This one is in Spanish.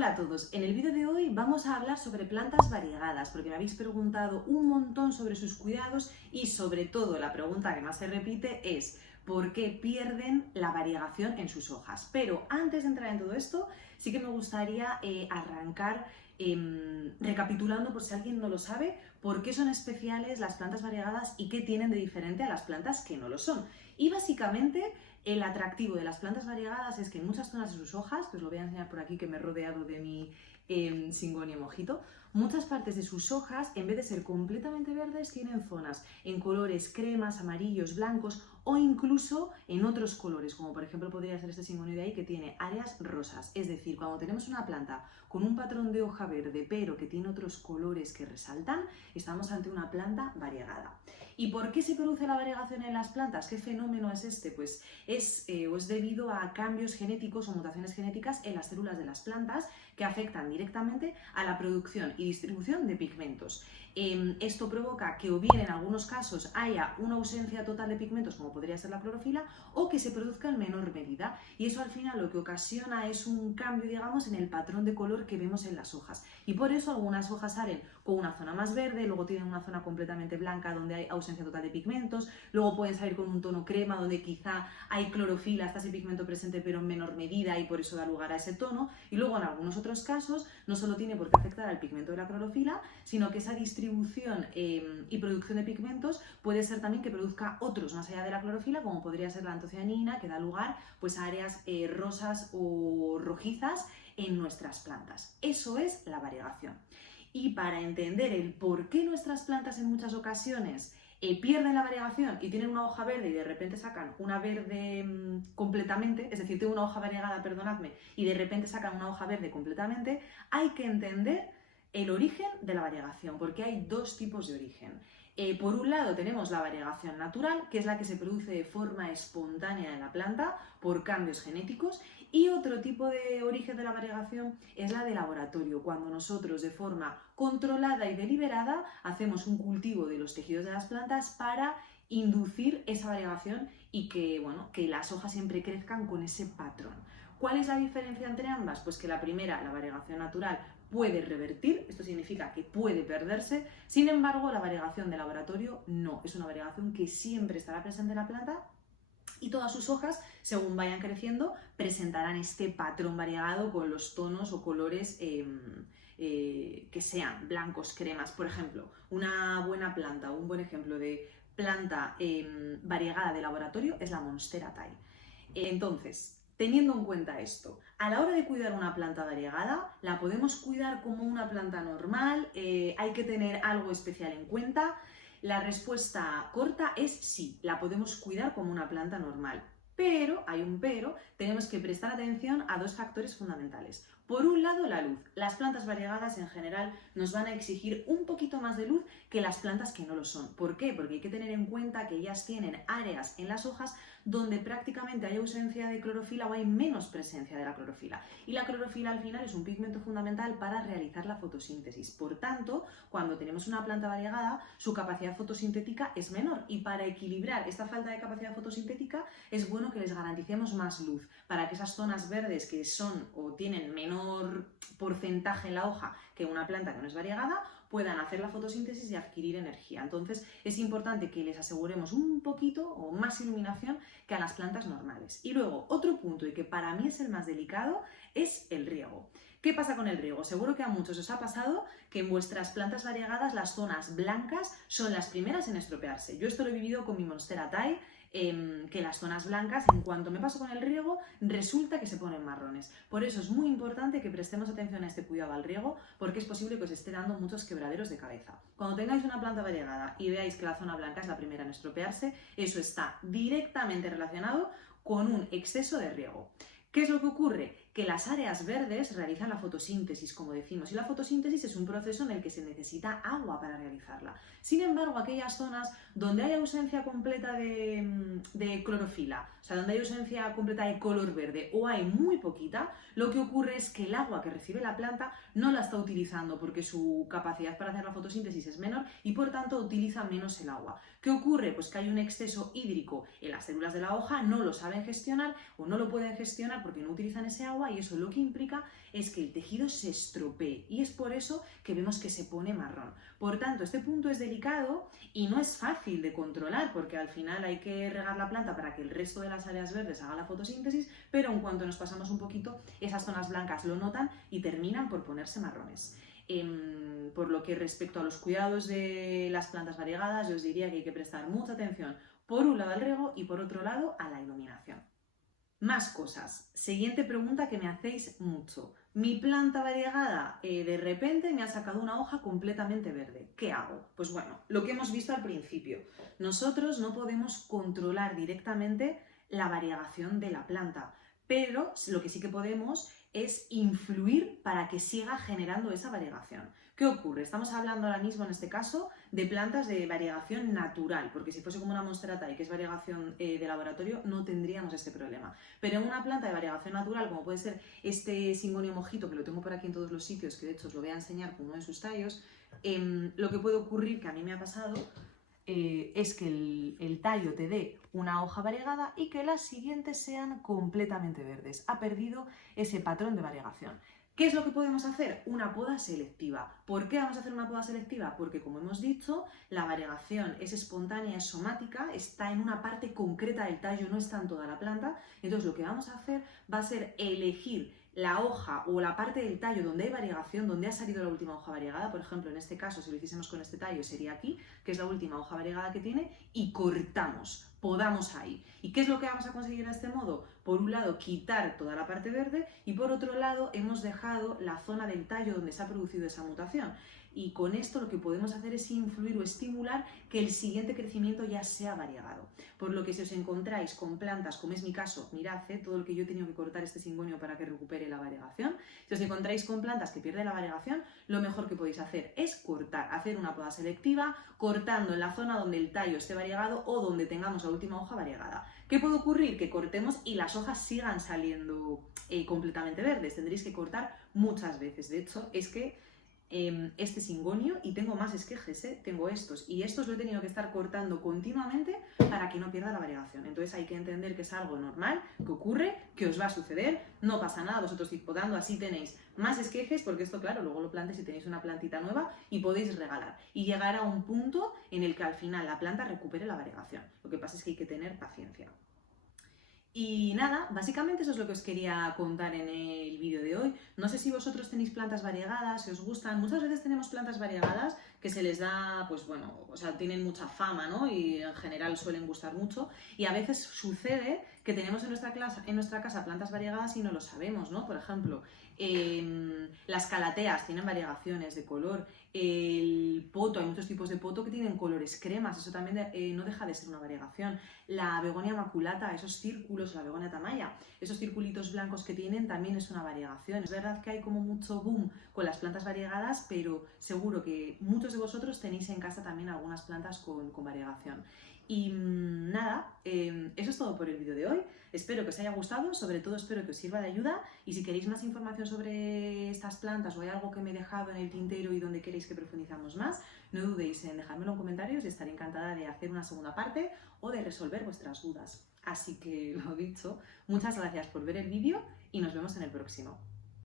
Hola a todos, en el vídeo de hoy vamos a hablar sobre plantas variegadas porque me habéis preguntado un montón sobre sus cuidados y sobre todo la pregunta que más se repite es ¿por qué pierden la variegación en sus hojas? Pero antes de entrar en todo esto sí que me gustaría arrancar recapitulando, por si alguien no lo sabe, por qué son especiales las plantas variegadas y qué tienen de diferente a las plantas que no lo son. Y básicamente el atractivo de las plantas variegadas es que en muchas zonas de sus hojas, que os lo voy a enseñar por aquí que me he rodeado de mi Syngonium mojito, muchas partes de sus hojas, en vez de ser completamente verdes, tienen zonas en colores cremas, amarillos, blancos o incluso en otros colores, como por ejemplo podría ser este Syngonium de ahí que tiene áreas rosas. Es decir, cuando tenemos una planta con un patrón de hoja verde pero que tiene otros colores que resaltan, estamos ante una planta variegada. ¿Y por qué se produce la variegación en las plantas? ¿Qué fenómeno es este? Pues es debido a cambios genéticos o mutaciones genéticas en las células de las plantas que afectan directamente a la producción y distribución de pigmentos. Esto provoca que o bien en algunos casos haya una ausencia total de pigmentos, como podría ser la clorofila, o que se produzca en menor medida, y eso al final lo que ocasiona es un cambio, digamos, en el patrón de color que vemos en las hojas, y por eso algunas hojas salen con una zona más verde, luego tienen una zona completamente blanca donde hay ausencia total de pigmentos, luego pueden salir con un tono crema donde quizá hay clorofila, está ese pigmento presente pero en menor medida y por eso da lugar a ese tono, y luego en algunos otros casos no solo tiene por qué afectar al pigmento de la clorofila, sino que esa distribución y producción de pigmentos puede ser también que produzca otros más allá de la clorofila, como podría ser la antocianina, que da lugar pues, a áreas rosas o rojizas en nuestras plantas. Eso es la variegación. Y para entender el por qué nuestras plantas en muchas ocasiones pierden la variegación y tienen una hoja verde y de repente sacan una verde completamente, es decir, tienen una hoja variegada, perdonadme, y de repente sacan una hoja verde completamente, hay que entender el origen de la variegación, porque hay dos tipos de origen. Por un lado tenemos la variegación natural, que es la que se produce de forma espontánea en la planta por cambios genéticos, y otro tipo de origen de la variegación es la de laboratorio, cuando nosotros de forma controlada y deliberada hacemos un cultivo de los tejidos de las plantas para inducir esa variegación y que, que las hojas siempre crezcan con ese patrón. ¿Cuál es la diferencia entre ambas? Pues que la primera, la variegación natural, puede revertir, esto significa que puede perderse, sin embargo la variegación de laboratorio no, es una variegación que siempre estará presente en la planta y todas sus hojas, según vayan creciendo, presentarán este patrón variegado con los tonos o colores que sean blancos, cremas. Por ejemplo, una buena planta, un buen ejemplo de planta variegada de laboratorio es la Monstera Thai. Entonces, teniendo en cuenta esto, a la hora de cuidar una planta variegada, ¿la podemos cuidar como una planta normal? ¿Hay que tener algo especial en cuenta? La respuesta corta es sí, la podemos cuidar como una planta normal. Pero, hay un pero, tenemos que prestar atención a dos factores fundamentales. Por un lado, la luz. Las plantas variegadas en general nos van a exigir un poquito más de luz que las plantas que no lo son. ¿Por qué? Porque hay que tener en cuenta que ellas tienen áreas en las hojas donde prácticamente hay ausencia de clorofila o hay menos presencia de la clorofila. Y la clorofila al final es un pigmento fundamental para realizar la fotosíntesis. Por tanto, cuando tenemos una planta variegada, su capacidad fotosintética es menor. Y para equilibrar esta falta de capacidad fotosintética, es bueno que les garanticemos más luz, para que esas zonas verdes que son o tienen menor porcentaje en la hoja que una planta que no es variegada, puedan hacer la fotosíntesis y adquirir energía. Entonces es importante que les aseguremos un poquito o más iluminación que a las plantas normales. Y luego, otro punto, y que para mí es el más delicado, es el riego. ¿Qué pasa con el riego? Seguro que a muchos os ha pasado que en vuestras plantas variegadas las zonas blancas son las primeras en estropearse. Yo esto lo he vivido con mi Monstera Thai, que las zonas blancas, en cuanto me paso con el riego, resulta que se ponen marrones. Por eso es muy importante que prestemos atención a este cuidado al riego, porque es posible que os esté dando muchos quebraderos de cabeza. Cuando tengáis una planta variegada y veáis que la zona blanca es la primera en estropearse, eso está directamente relacionado con un exceso de riego. ¿Qué es lo que ocurre? Que las áreas verdes realizan la fotosíntesis, como decimos, y la fotosíntesis es un proceso en el que se necesita agua para realizarla. Sin embargo, aquellas zonas donde hay ausencia completa de clorofila, o sea, donde hay ausencia completa de color verde o hay muy poquita, lo que ocurre es que el agua que recibe la planta no la está utilizando porque su capacidad para hacer la fotosíntesis es menor y por tanto utiliza menos el agua. ¿Qué ocurre? Pues que hay un exceso hídrico en las células de la hoja, no lo saben gestionar o no lo pueden gestionar porque no utilizan ese agua agua y eso lo que implica es que el tejido se estropee y es por eso que vemos que se pone marrón. Por tanto, este punto es delicado y no es fácil de controlar porque al final hay que regar la planta para que el resto de las áreas verdes haga la fotosíntesis, pero en cuanto nos pasamos un poquito, esas zonas blancas lo notan y terminan por ponerse marrones. Por lo que respecto a los cuidados de las plantas variegadas, yo os diría que hay que prestar mucha atención por un lado al riego y por otro lado a la iluminación. Más cosas. Siguiente pregunta que me hacéis mucho. Mi planta variegada de repente me ha sacado una hoja completamente verde. ¿Qué hago? Pues bueno, lo que hemos visto al principio. Nosotros no podemos controlar directamente la variegación de la planta, pero lo que sí que podemos es influir para que siga generando esa variegación. ¿Qué ocurre? Estamos hablando ahora mismo, en este caso, de plantas de variegación natural, porque si fuese como una monstera y que es variegación de laboratorio, no tendríamos este problema. Pero en una planta de variegación natural, como puede ser este Syngonium mojito, que lo tengo por aquí en todos los sitios, que de hecho os lo voy a enseñar con uno de sus tallos, lo que puede ocurrir, que a mí me ha pasado, es que el tallo te dé una hoja variegada y que las siguientes sean completamente verdes. Ha perdido ese patrón de variegación. ¿Qué es lo que podemos hacer? Una poda selectiva. ¿Por qué vamos a hacer una poda selectiva? Porque, como hemos dicho, la variegación es espontánea, es somática, está en una parte concreta del tallo, no está en toda la planta. Entonces, lo que vamos a hacer va a ser elegir la hoja o la parte del tallo donde hay variegación, donde ha salido la última hoja variegada. Por ejemplo, en este caso, si lo hiciésemos con este tallo, sería aquí, que es la última hoja variegada que tiene, y cortamos, podamos ahí. ¿Y qué es lo que vamos a conseguir de este modo? Por un lado, quitar toda la parte verde y por otro lado, hemos dejado la zona del tallo donde se ha producido esa mutación. Y con esto lo que podemos hacer es influir o estimular que el siguiente crecimiento ya sea variegado. Por lo que si os encontráis con plantas, como es mi caso, mirad todo lo que yo he tenido que cortar este Syngonium para que recupere la variegación. Si os encontráis con plantas que pierden la variegación, lo mejor que podéis hacer es cortar, hacer una poda selectiva, cortando en la zona donde el tallo esté variegado o donde tengamos la última hoja variegada. ¿Qué puede ocurrir? Que cortemos y las hojas sigan saliendo completamente verdes. Tendréis que cortar muchas veces. De hecho, es que este Syngonium, y tengo más esquejes, tengo estos, y estos lo he tenido que estar cortando continuamente para que no pierda la variegación. Entonces hay que entender que es algo normal, que ocurre, que os va a suceder, no pasa nada, vosotros id podando, así tenéis más esquejes, porque esto, claro, luego lo plantéis si tenéis una plantita nueva y podéis regalar. Y llegar a un punto en el que al final la planta recupere la variegación. Lo que pasa es que hay que tener paciencia. Y nada, básicamente eso es lo que os quería contar en el vídeo de hoy. No sé si vosotros tenéis plantas variegadas, si os gustan. Muchas veces tenemos plantas variegadas que se les da, pues bueno, o sea, tienen mucha fama, ¿no? Y en general suelen gustar mucho. Y a veces sucede que tenemos en nuestra casa plantas variegadas y no lo sabemos, ¿no? Por ejemplo, las calateas tienen variegaciones de color. El poto, hay muchos tipos de poto que tienen colores cremas, eso también no deja de ser una variegación. La begonia maculata, esos círculos, la begonia tamaya, esos circulitos blancos que tienen también es una variegación. Es verdad que hay como mucho boom con las plantas variegadas, pero seguro que muchos de vosotros tenéis en casa también algunas plantas con variegación. Y nada, eso es todo por el vídeo de hoy. Espero que os haya gustado, sobre todo espero que os sirva de ayuda, y si queréis más información sobre estas plantas o hay algo que me he dejado en el tintero y donde queréis que profundizamos más, no dudéis en dejármelo en comentarios y estaré encantada de hacer una segunda parte o de resolver vuestras dudas. Así que, lo dicho, muchas gracias por ver el vídeo y nos vemos en el próximo.